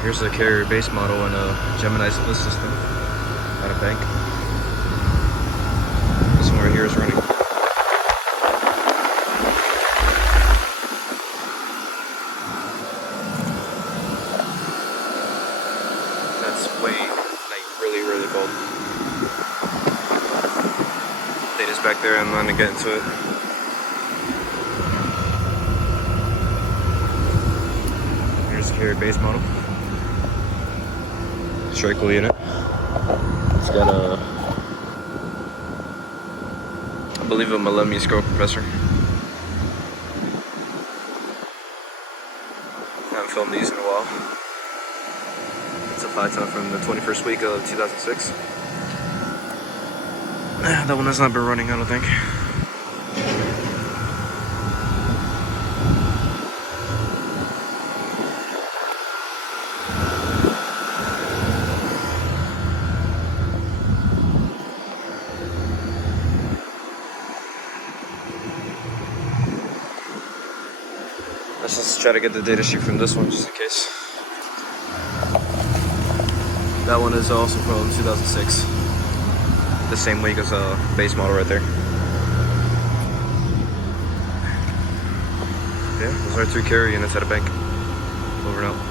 Alright, here's the carrier base model and a Gemini's list system at a bank. This one right here is running. That's way, like, really cold. Data's back there, I'm gonna get into it. Here's the carrier base model. Straight cool unit. It's got a, I believe, a Millennium scroll compressor. I haven't filmed these in a while. It's a 5-ton from the 21st week of 2006. That one has not been running, I don't think. Let's just try to get the data sheet from this one just in case. That one is also from 2006. The same week as a base model right there. Yeah, those are 2 carrier units at a bank. Over and out.